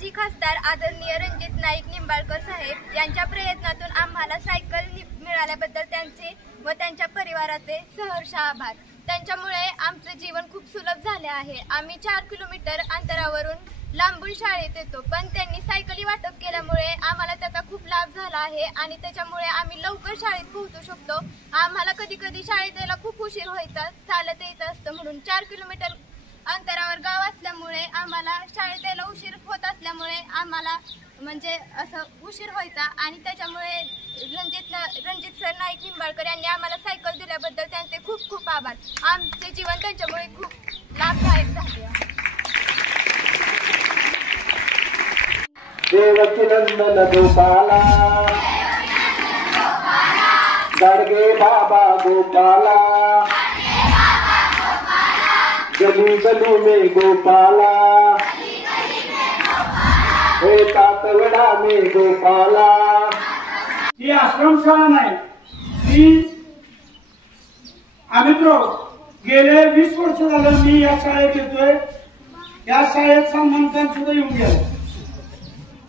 माजी खासदार आदरणीय रणजित नाईक निंबाळकर साहेब यांच्या प्रयत्नातून आम्हाला सायकल मिळाल्याबद्दल त्यांचे व त्यांच्या परिवाराचे सहर्ष आभार। त्यांच्यामुळे आमचे जीवन खूप सुलभ झाले आहे। आम्ही 4 किलोमीटर अंतरावरून लांबून शाळेत येतो, पण त्यांनी सायकली वाटप केल्यामुळे आम्हाला त्याचा खूप लाभ झाला आहे आणि त्याच्यामुळे आम्ही लवकर शाळेत पोहोचू शकतो। आम्हाला कधी कधी शाळेत यायला खूप उशीर व्हायचा, चालत यायचं असतं, म्हणून 4 किलोमीटर अंतरावर गाव असल्यामुळे आम्हाला शाळेत यायला उशीर होत असल्यामुळे आम्हाला म्हणजे असं उशीर व्हायचा आणि त्याच्यामुळे रणजित सर नाईक निंबाळकर यांनी आम्हाला सायकल दिल्याबद्दल त्यांचे खूप खूप आभार। आमचे जीवन त्यांच्यामुळे खूप लाभदायक झाले आहे। देवकी नंदन गोपाला गाडगे बाबा गोपाला गली गली में गोपाला हे तातवडा में गोपाला। ही आश्रमशाळा नाही, ही आम्ही गेले 20 वर्ष झालं मी या शाळेत येतोय। या शाळेत सलमान खान सुद्धा येऊन गेला।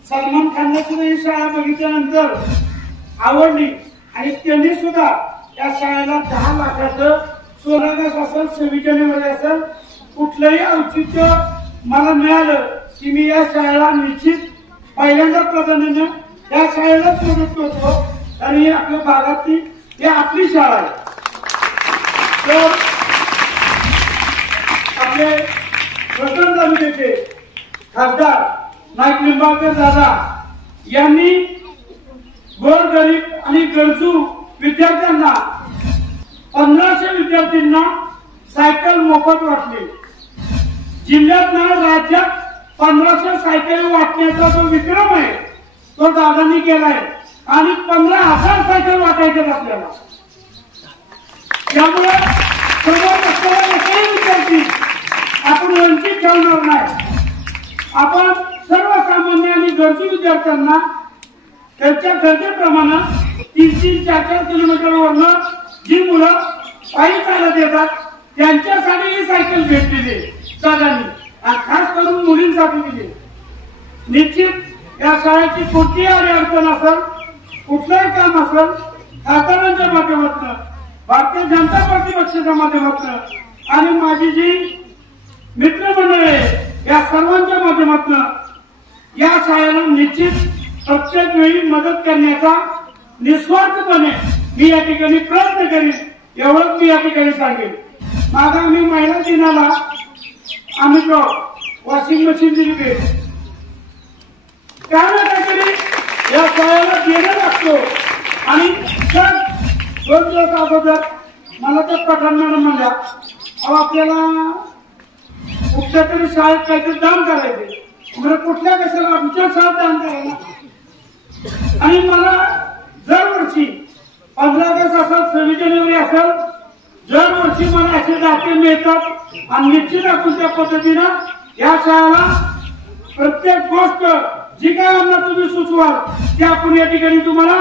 सलमान खानने सुद्धा ही शाळा बघितल्यानंतर आवडली आणि त्यांनी सुद्धा या शाळेला 10 लाखाचं 16 गज असेल 26 जानेवारी असेल कुठलंही औचित्य मला मिळालं की मी या शाळेला निश्चित पहिल्यांदा प्राधान्याने या शाळेला प्रवृत्त होतो, आणि आपल्या भागातली ही आपली शाळा आहे। तर आपले प्रथम तालुक्याचे खासदार नाईक निंबाळकर दादा यांनी गोरगरीब आणि गरजू विद्यार्थ्यांना 1500 विद्यार्थ्यांना सायकल मोफत वाटली। जिल्ह्यात ना राज्यात 1500 सायकल वाटण्याचा जो विक्रम आहे तो दादांनी केलाय आणि 15,000 सायकल वाटायचे आपल्याला। त्यामुळे समोर असलेले एकही विद्यार्थी आपण वंचित ठेवणार नाही। आपण सर्वसामान्य आणि गरजू विद्यार्थ्यांना त्यांच्या गरजेप्रमाणे 3-3, 4-4 किलोमीटरवरनं जी मुलं पायी चालत येतात त्यांच्यासाठी ही सायकल भेटलेली दादांनी, आणि खास करून मुलींसाठी दिली। निश्चित या शाळेची कोणतीही अडचण असेल, कुठलंही काम असेल, खासदारांच्या माध्यमातून, भारतीय जनता पार्टी पक्षाच्या माध्यमातून आणि माझी जी मित्रमंडळी आहे या सर्वांच्या माध्यमातून या शाळेला निश्चित प्रत्येक वेळी मदत करण्याचा निस्वार्थपणे मी या ठिकाणी प्रयत्न करीन, एवढंच मी या ठिकाणी सांगेन। मागा आम्ही महिला दिनाला आम्ही वॉशिंग मशीन दिली भेट, काय ना काहीतरी या शाळेला देणं लागतो। आणि 2 दिवस अगोदर मला त्या पठाण मॅडम म्हणल्या, अहो आपल्याला कुठल्या तरी शाळेत काहीतरी दान करायचे, म्हणजे कुठल्या कशाला आमच्या शाळेत दान करायला। आणि मला दरवर्षी 15 ऑगस्ट असेल 26 जानेवारी असेल दरवर्षी मला असे दाते मिळतात, आणि निश्चित आपण त्या पद्धतीनं या शाळेला प्रत्येक गोष्ट जी काय आम्हाला तुम्ही सुचवाल ते आपण या ठिकाणी तुम्हाला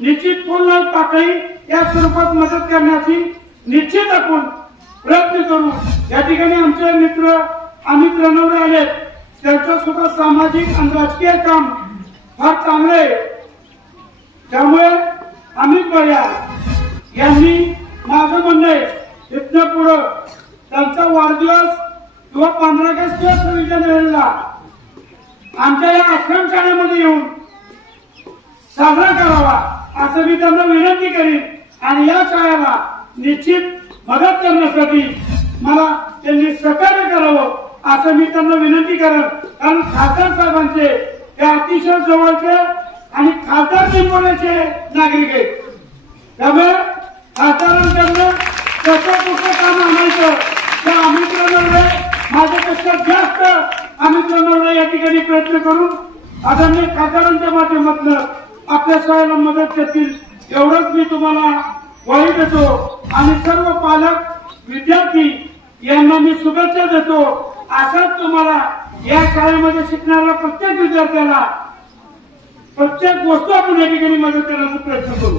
निश्चित पूर्ण पातळी या स्वरूपात मदत करण्याची निश्चित आपण प्रयत्न करू। या ठिकाणी आमचे मित्र अमित रणवरे आले, त्यांचं सुद्धा सामाजिक आणि राजकीय काम फार चांगलं आहे। त्यामुळे अमित भैया यांनी माझं म्हणणं आहे इथनं पुढं त्यांचा वाढदिवस किंवा 15 ऑगस्ट किंवा 26 जानेवारीला आमच्या या आश्रमशाळेमध्ये येऊन साजरा करावा असं मी त्यांना विनंती करीन, आणि या शाळेला निश्चित मदत करण्यासाठी मला त्यांनी सहकार्य करावं असं मी त्यांना विनंती करेन। कारण खासदार साहेबांचे हे अतिशय जवळचे आणि खासदार निंबोण्याचे नागरिक आहेत, त्यामुळे खासदारांकडनं कसं कुठलं काम आणायचं त्या अमित रणवरे माझ्यापेक्षा जास्त अमित रणवरे या ठिकाणी प्रयत्न करून आदरणीय खासदारांच्या माध्यमातून आपल्या शाळेला मदत करतील, एवढंच मी तुम्हाला ग्वाही देतो। आणि सर्व पालक विद्यार्थी यांना मी शुभेच्छा देतो। असाच तुम्हाला या शाळेमध्ये शिकणाऱ्या प्रत्येक विद्यार्थ्याला प्रत्येक गोष्ट आपण या ठिकाणी मदत करण्याचा प्रयत्न करू।